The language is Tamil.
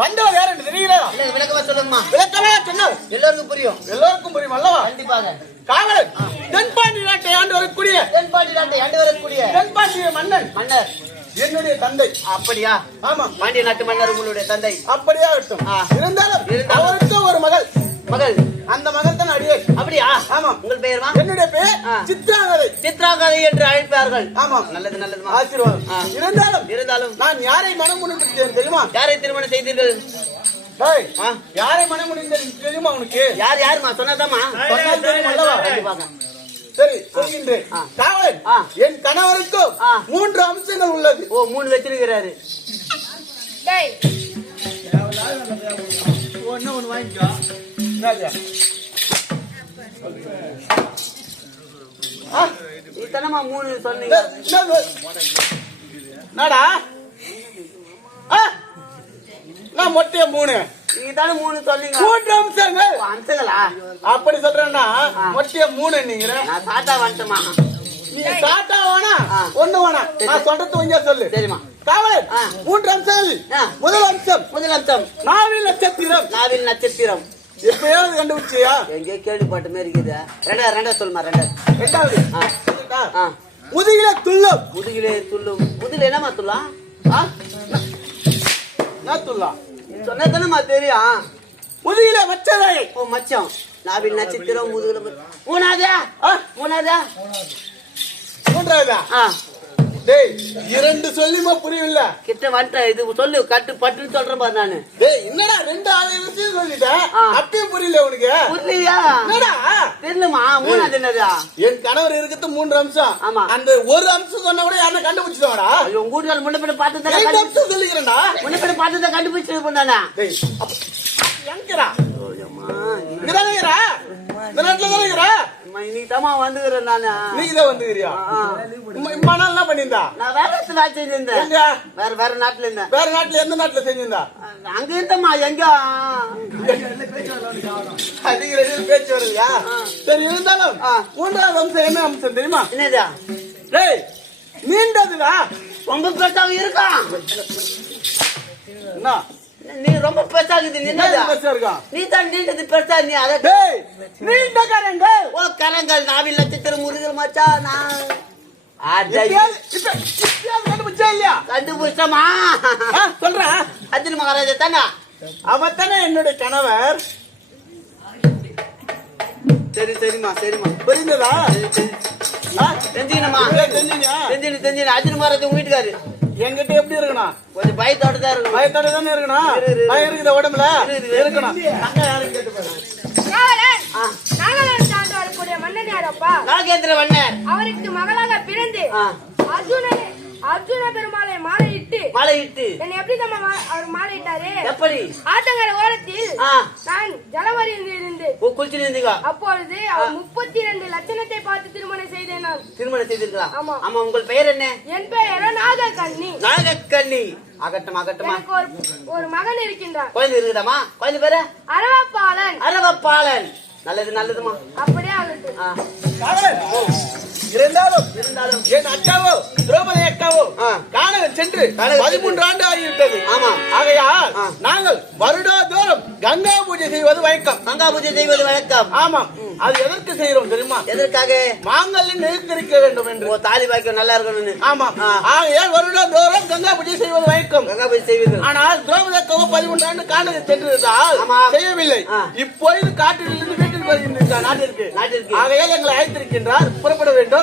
வந்தவர் யார் என்று தெரியுதா? விளக்கமா சொல்லுங்கம்மா. விளக்கமா சொன்னால் எல்லோருக்கும் புரியும். எல்லோருக்கும் புரியும் அல்லவா? கண்டிப்பாக. காவலன் தென்பாண்டி நாட்டை ஆண்டு வரக்கூடிய தென்பாண்டி நாட்டை ஆண்டு வரக்கூடிய தென்பாண்டிய மன்னன் மன்னர் என்னுடைய தந்தை. அப்படியா? ஆமா, பாண்டிய நாட்டு மன்னர் உங்களுடைய தந்தை. அப்படியே ஆகட்டும். இருந்தாலும் அவருக்கு ஒரு மகள். மகள்? அந்த மகள் தான் அடியே. அப்படியா? ஆமா. உங்கள் பெயர்மா? என்னுடைய பெயர் சித்ராங்கதை. சித்ராங்கதை என்று அழைப்பார்கள். ஆமா. நல்லது நல்லது. ஆசீர்வாதம். இருந்தாலும் நான் யாரை மனம் முடித்தேன் தெரியுமா? யாரை திருமணம் செய்தீர்கள்? யாரை மனம் முடிந்தேன் தெரியுமா உனக்கு? யாருமா சொன்னதாமா? சரி, சொல்கின்றேன். காவலன் என் கணவருக்கும் 3 அம்சங்கள் உள்ளது. ஓ, 3 வச்சிருக்கிறாரு. ஒண்ணு வாங்கிக்கோ. இத்தனமா 3 சொன்னீங்க. நாடா நான் மொட்டைய 3 நீங்க தானே 3 சொன்னீங்க. 3 அம்சங்கள். அம்சங்களா? அப்படி சொல்றேன்னா மொட்டைய 3 நீங்க. நான் சாட்டா வந்துட்டமா? நீ சாட்டா வேணா ஒண்ணு வேணா, நான் சொல்றது கொஞ்சம் சொல்லு. சரிமா. காவலன் 3 அம்சங்கள். முதல் அம்சம் நாவில் நட்சத்திரம். நாவில் நட்சத்திரம் எப்பயாவது கண்டுபிடிச்சியா? எங்கேயோ கேள்விப்பட்ட மாதிரி இருக்குது. ரெண்டாவது சொல்லுமா. ரெண்டாவது முதுகில துள்ளும். முதுகிலே துள்ளும். முதுகில என்னமா துள்ளாம்? துள்ளாம் சொன்னதானமா தெரியும். முதுகில மச்சரை. ஓ, மச்சம். நாவில் நட்சத்திரம் முதுகில. மூணாவதா? டேய், 2 சொல்லிமா புரியல. கிட்ட வந்துட்ட. இது சொல்லு, கட்டு பட்டுன்னு சொல்றேன் பாரு நானு. டேய், என்னடா 2 விஷயம் சொல்லிட்டேன், அப்பயும் புரியல உனக்கு? புரியலையா? என்னடா தெரியலமா. மூணாவது என்னதா? என் கணவர் இருக்கிறது 3 அம்சம். ஆமா. அந்த ஒரு அம்சம் சொன்னா கூட யாரும் கண்டுபிடிச்சிடுவாடா? உங்க வீட்டுல முன்னப்பிட பார்த்து அம்சம் சொல்லிக்கிறேன்டா. முன்னப்பிட பார்த்து கண்டுபிடிச்சு பண்ணானா? எங்கடா? இங்கதானேங்கறா? இந்த நாட்டுல தானேங்கறா? இன்னைக்கு தாமா வந்துக்கிறேன் நானு. நீதான் வந்துக்கிறியா? இம்மா நாள் என்ன பண்ணிருந்தா? நான் வேற இடத்துல செஞ்சிருந்தேன். வேற நாட்டுல இருந்தேன். வேற நாட்டுல எந்த நாட்டுல செஞ்சிருந்தா? அங்க இருந்தமா. எங்க அதிக பேச்சு வரலையா? சரி, இருந்தாலும் 3வது அம்சம் என்ன அம்சம் தெரியுமா? என்னதா? டேய், நீண்டதுடா. ரொம்ப பெருசாக இருக்கா? என்ன நீ ரொம்ப பெருசாகுது. நீ தான் நீண்டது பெருசா. நீ அதை நீண்ட கரங்கள். ஓ, கரங்கள். நாவில் நட்சத்திரம் முருகல் மச்சா. நான் கண்டுபிடிச்சா இல்லையா? கண்டுபிடிச்சமா சொல்றேன். அர்ஜுன் மகாராஜா தானே? அவன் தானே என்னுடைய கணவர். சரிமா. புரிந்ததா? தெரிஞ்சுக்கணுமா? தெரிஞ்சு அர்ஜுன் மகாராஜா உங்க வீட்டுக்காரு என்கிட்ட எப்படி இருக்கணும்? கொஞ்சம் பயத்தோட தான் இருக்கணும். பயத்தோட தானே இருக்கணும். பயம் இருக்குது உடம்புல இருக்கணும். நாகேந்திர மன்னர் அவருக்கு மகளாக பிறந்து அர்ஜுன பெருமாளை மாலையிட்டு என்னை எப்படி அவர் மாலையிட்டாரு? எப்படி? ஆத்தங்கரை ஓரத்தில் நான் ஜலவரியில் இருந்து குளிச்சு இருந்தீங்க. அப்பொழுது அவர் 32 லட்சணத்தை பார்த்து திருமணம் செய்தேன். நான் திருமணம் செய்திருக்கலாம். ஆமா. உங்கள் பெயர் என்ன? என் பெயர் நாகக்கண்ணி. ஆகட்டும். எனக்கு ஒரு மகன் இருக்கின்றார். குழந்தை இருக்குதாமா? குழந்தை பேரு அரவப்பாலன். நல்லதுமா. அப்படியே ஆகட்டும். இருந்தாலும் என் அக்காவோ திரௌபதி அக்காவோ காண சென்று 13 ஆண்டு ஆகிவிட்டது. ஆமா. ஆகையால் நாங்கள் வருடாதோறும் கங்கா பூஜை செய்வது வழக்கம். ஆமா. அது எதற்கு செய்யறோம் தெரியுமா? எதற்காக? மாங்கல்யம் நிலைத்திருக்க வேண்டும் என்று. தாலி பாக்கியம் நல்லா இருக்கணும். ஆமா. ஆகையால் வருடாதோறும் கங்கா பூஜை செய்வது வழக்கம். கங்கா பூஜை செய்வது. ஆனால் திரௌபதி அக்காவோ 13 ஆண்டு காண சென்றிருந்தால் செய்யவில்லை. இப்பொழுது காட்டிலிருந்து வீட்டில் வருகின்றார் நாட்டிற்கு. ஆகையால் எங்களை அழைத்திருக்கின்றார். புறப்பட வேண்டும்.